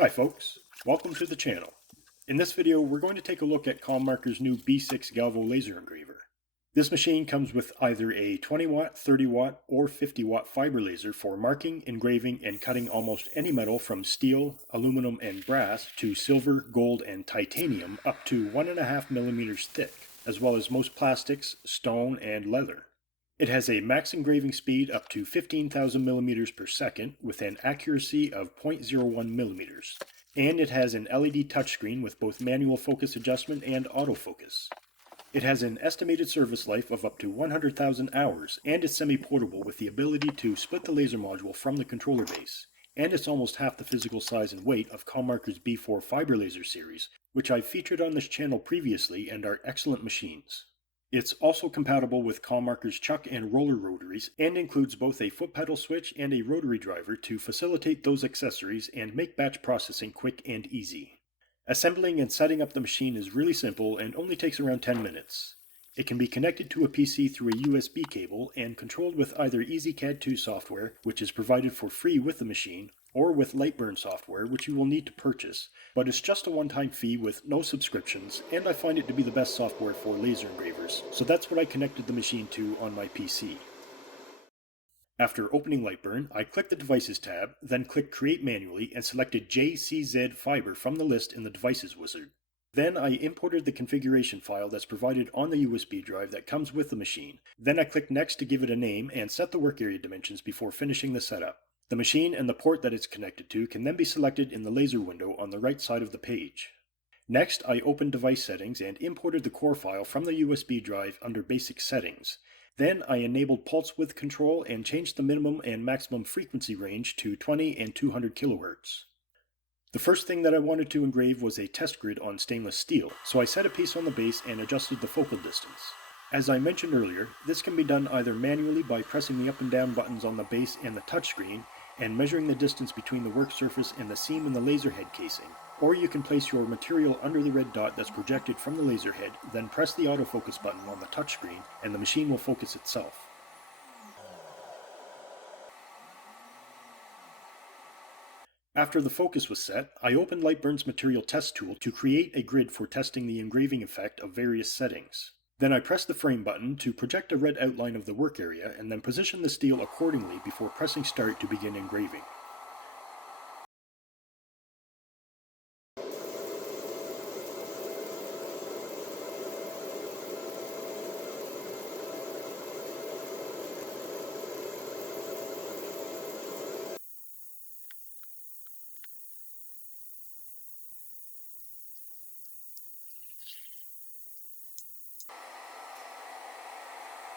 Hi folks, welcome to the channel. In this video we're going to take a look at ComMarker's new B6 galvo laser engraver. This machine comes with either a 20 watt, 30 watt, or 50 watt fiber laser for marking, engraving, and cutting almost any metal from steel, aluminum, and brass to silver, gold, and titanium up to 1.5 millimeters thick, as well as most plastics, stone, and leather. It has a max engraving speed up to 15,000 millimeters per second with an accuracy of 0.01 millimeters. And it has an LED touchscreen with both manual focus adjustment and autofocus. It has an estimated service life of up to 100,000 hours and is semi-portable with the ability to split the laser module from the controller base. And it's almost half the physical size and weight of ComMarker's B4 fiber laser series, which I've featured on this channel previously and are excellent machines. It's also compatible with ComMarker's chuck and roller rotaries and includes both a foot pedal switch and a rotary driver to facilitate those accessories and make batch processing quick and easy. Assembling and setting up the machine is really simple and only takes around 10 minutes. It can be connected to a PC through a USB cable and controlled with either EasyCAD 2 software, which is provided for free with the machine, or with Lightburn software, which you will need to purchase, but it's just a one-time fee with no subscriptions, and I find it to be the best software for laser engravers, so that's what I connected the machine to on my PC. After opening Lightburn, I clicked the Devices tab, then clicked Create Manually and selected JCZ Fiber from the list in the Devices wizard. Then I imported the configuration file that's provided on the USB drive that comes with the machine. Then I clicked Next to give it a name and set the work area dimensions before finishing the setup. The machine and the port that it's connected to can then be selected in the laser window on the right side of the page. Next, I opened Device Settings and imported the core file from the USB drive under Basic Settings. Then I enabled pulse width control and changed the minimum and maximum frequency range to 20 and 200 kHz. The first thing that I wanted to engrave was a test grid on stainless steel, so I set a piece on the base and adjusted the focal distance. As I mentioned earlier, this can be done either manually by pressing the up and down buttons on the base and the touchscreen and measuring the distance between the work surface and the seam in the laser head casing, or you can place your material under the red dot that's projected from the laser head, then press the autofocus button on the touchscreen and the machine will focus itself. After the focus was set, I opened Lightburn's material test tool to create a grid for testing the engraving effect of various settings. Then I pressed the frame button to project a red outline of the work area and then position the steel accordingly before pressing start to begin engraving.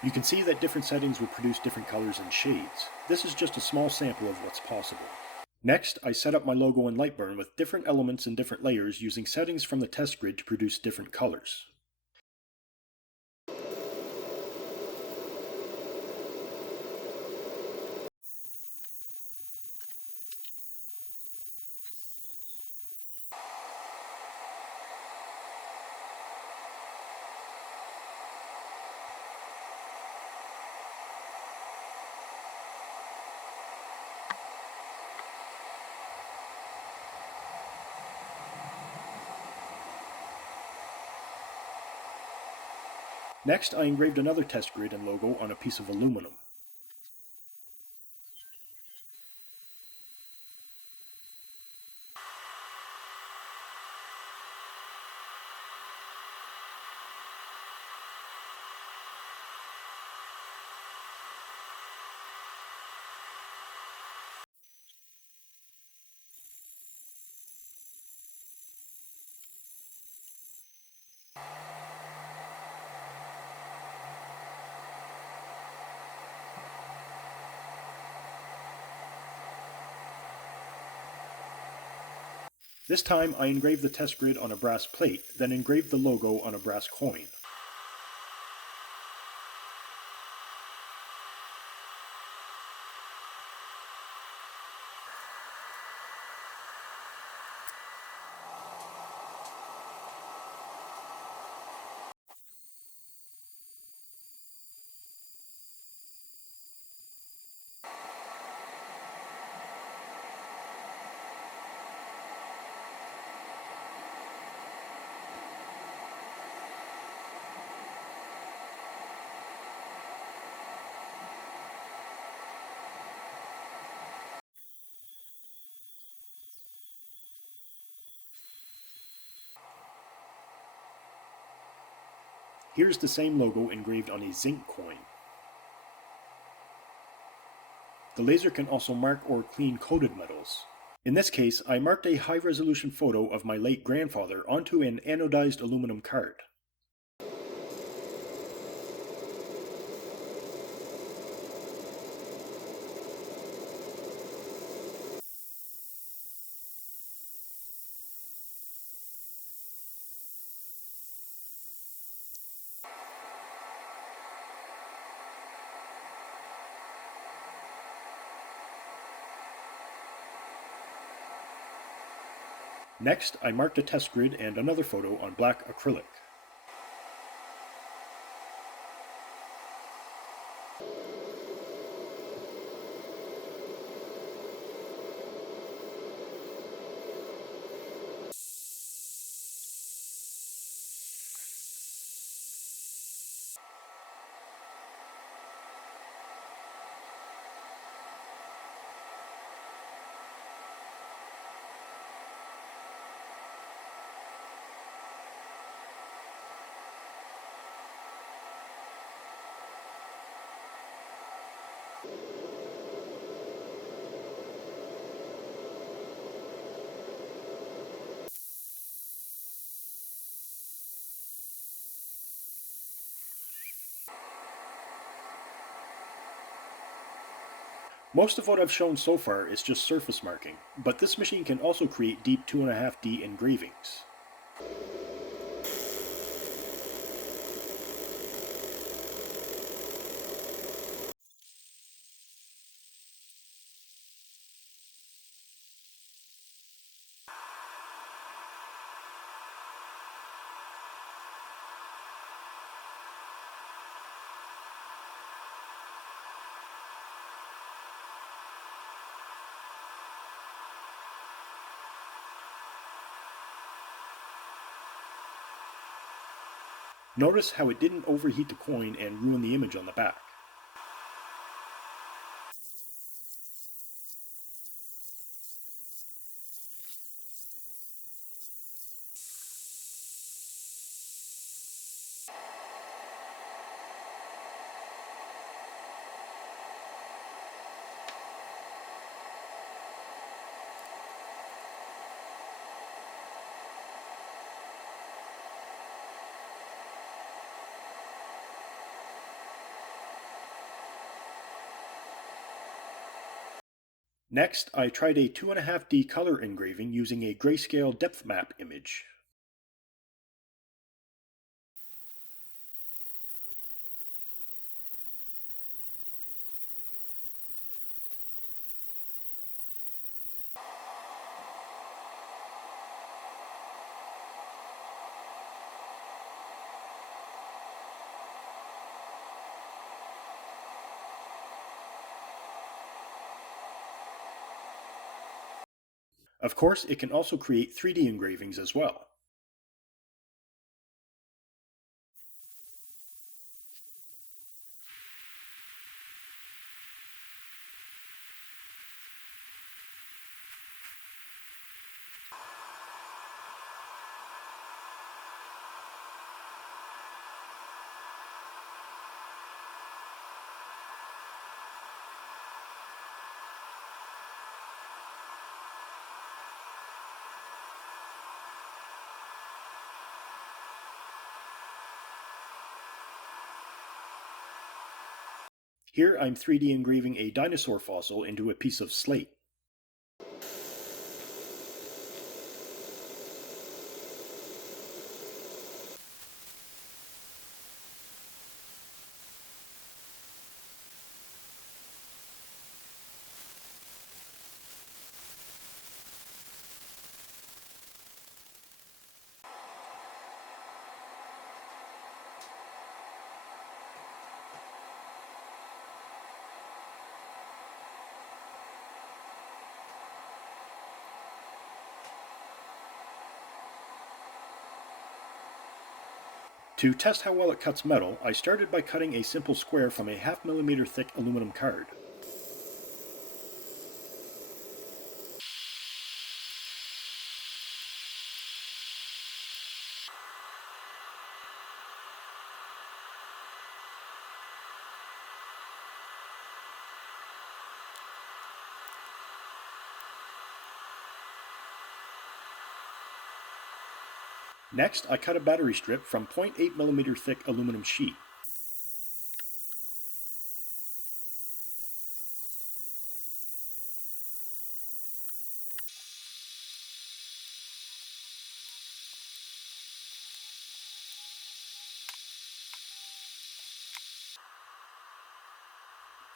You can see that different settings will produce different colors and shades. This is just a small sample of what's possible. Next, I set up my logo in Lightburn with different elements and different layers using settings from the test grid to produce different colors. Next, I engraved another test grid and logo on a piece of aluminum. This time I engraved the test grid on a brass plate, then engraved the logo on a brass coin. Here's the same logo engraved on a zinc coin. The laser can also mark or clean coated metals. In this case, I marked a high-resolution photo of my late grandfather onto an anodized aluminum card. Next, I marked a test grid and another photo on black acrylic. Most of what I've shown so far is just surface marking, but this machine can also create deep 2.5D engravings. Notice how it didn't overheat the coin and ruin the image on the back. Next, I tried a 2.5D color engraving using a grayscale depth map image. Of course, it can also create 3D engravings as well. Here I'm 3D engraving a dinosaur fossil into a piece of slate. To test how well it cuts metal, I started by cutting a simple square from a 0.5 mm thick aluminum card. Next, I cut a battery strip from 0.8mm thick aluminum sheet.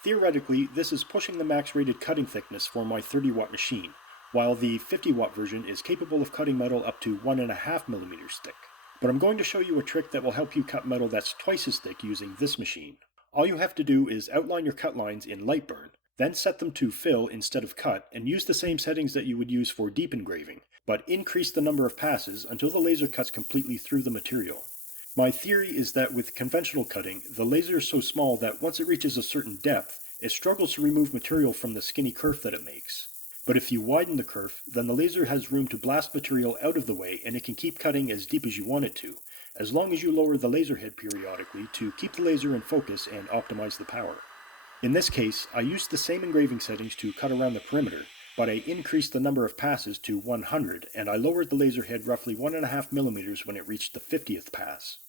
Theoretically, this is pushing the max rated cutting thickness for my 30-watt machine, while the 50-watt version is capable of cutting metal up to 1.5mm thick. But I'm going to show you a trick that will help you cut metal that's twice as thick using this machine. All you have to do is outline your cut lines in Lightburn, then set them to fill instead of cut, and use the same settings that you would use for deep engraving, but increase the number of passes until the laser cuts completely through the material. My theory is that with conventional cutting, the laser is so small that once it reaches a certain depth, it struggles to remove material from the skinny kerf that it makes. But if you widen the kerf, then the laser has room to blast material out of the way and it can keep cutting as deep as you want it to, as long as you lower the laser head periodically to keep the laser in focus and optimize the power. In this case, I used the same engraving settings to cut around the perimeter, but I increased the number of passes to 100 and I lowered the laser head roughly 1.5mm when it reached the 50th pass.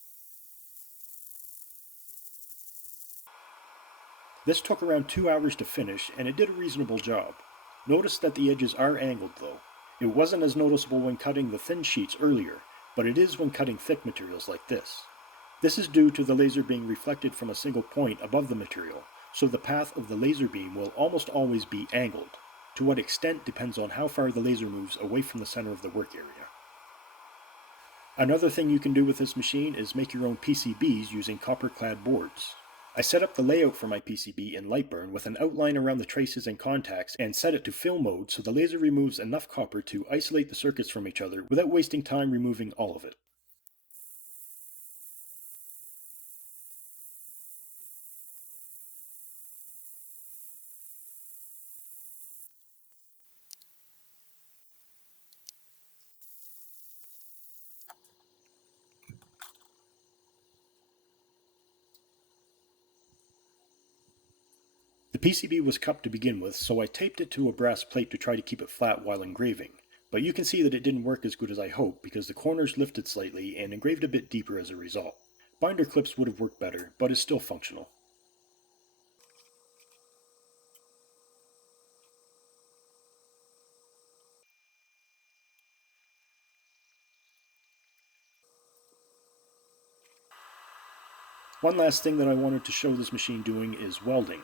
This took around 2 hours to finish, and it did a reasonable job. Notice that the edges are angled though. It wasn't as noticeable when cutting the thin sheets earlier, but it is when cutting thick materials like this. This is due to the laser being reflected from a single point above the material, so the path of the laser beam will almost always be angled. To what extent depends on how far the laser moves away from the center of the work area. Another thing you can do with this machine is make your own PCBs using copper-clad boards. I set up the layout for my PCB in Lightburn with an outline around the traces and contacts and set it to fill mode so the laser removes enough copper to isolate the circuits from each other without wasting time removing all of it. The PCB was cupped to begin with, so I taped it to a brass plate to try to keep it flat while engraving. But you can see that it didn't work as good as I hoped because the corners lifted slightly and engraved a bit deeper as a result. Binder clips would have worked better, but it's still functional. One last thing that I wanted to show this machine doing is welding.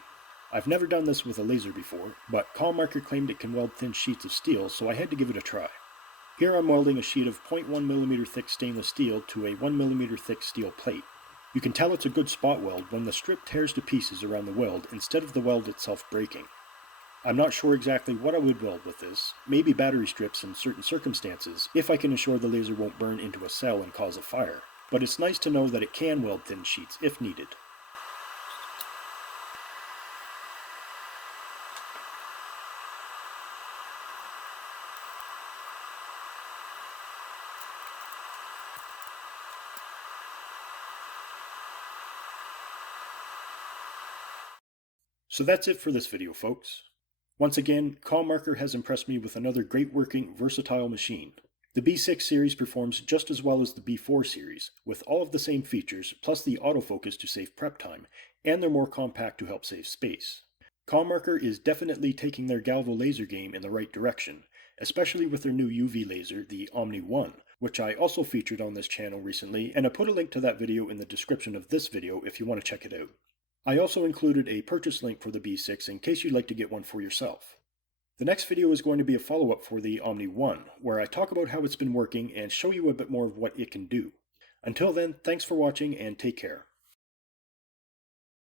I've never done this with a laser before, but ComMarker claimed it can weld thin sheets of steel, so I had to give it a try. Here I'm welding a sheet of 0.1mm thick stainless steel to a 1mm thick steel plate. You can tell it's a good spot weld when the strip tears to pieces around the weld instead of the weld itself breaking. I'm not sure exactly what I would weld with this, maybe battery strips in certain circumstances, if I can ensure the laser won't burn into a cell and cause a fire. But it's nice to know that it can weld thin sheets if needed. So that's it for this video, folks. Once again, ComMarker has impressed me with another great working, versatile machine. The B6 series performs just as well as the B4 series, with all of the same features, plus the autofocus to save prep time, and they're more compact to help save space. ComMarker is definitely taking their galvo laser game in the right direction, especially with their new UV laser, the Omni 1, which I also featured on this channel recently, and I put a link to that video in the description of this video if you want to check it out. I also included a purchase link for the B6 in case you'd like to get one for yourself. The next video is going to be a follow-up for the Omni 1, where I talk about how it's been working and show you a bit more of what it can do. Until then, thanks for watching and take care.